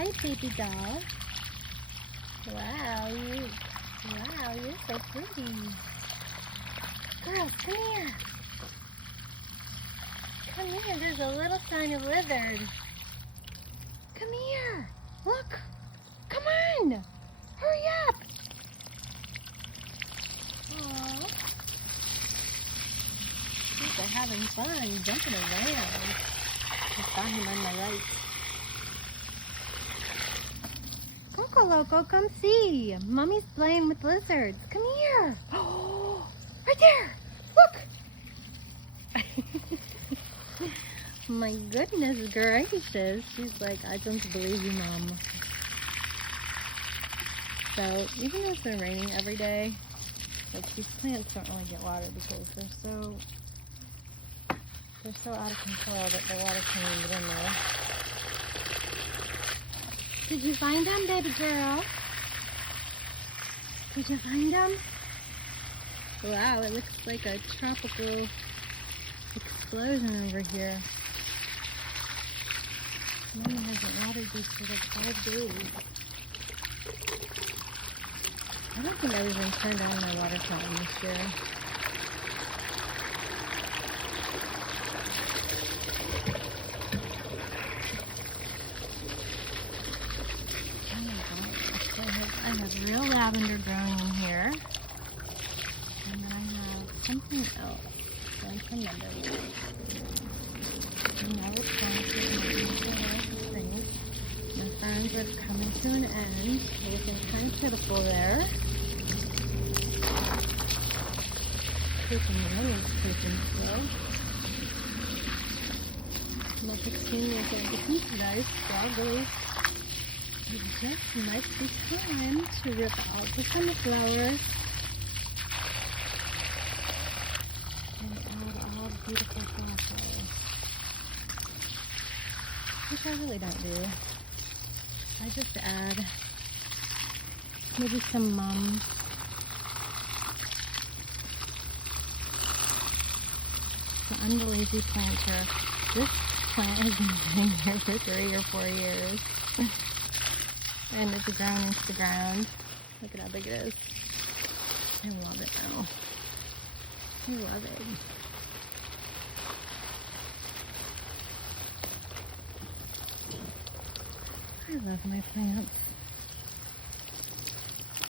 Hi, baby doll. Wow, you're so pretty. Girls, come here. Come here, there's a little tiny lizard. Come here. Look. Come on. Hurry up. Aww. They're having fun, jumping around. I saw him on my right. Coco Loco, come see. Mommy's playing with lizards. Come here. Oh, right there. Look. My goodness gracious. She's like, I don't believe you, Mom. So, even though it's been raining every day, like these plants don't really get water because they're so out of control that the water can't even get in there. Did you find them, baby girl? Did you find them? Wow, it looks like a tropical explosion over here. Mommy hasn't watered these for like 5 days. I don't think I've even turned on my water fountain this year. Oh my gosh, I have real lavender growing in here. And then I have something else. Like another one. And now it's things. My ferns are coming to an end. They're looking kind of pitiful there. Taking slow. My 16-year-old guys, struggles. It just might be time to rip out the sunflower and add all the beautiful flowers, which I really don't do. I just add maybe some mums. So I'm the lazy planter. This plant has been sitting here for 3 or 4 years. And it's grown into the ground. Look at how big it is. I love it though. I love it. I love my plants.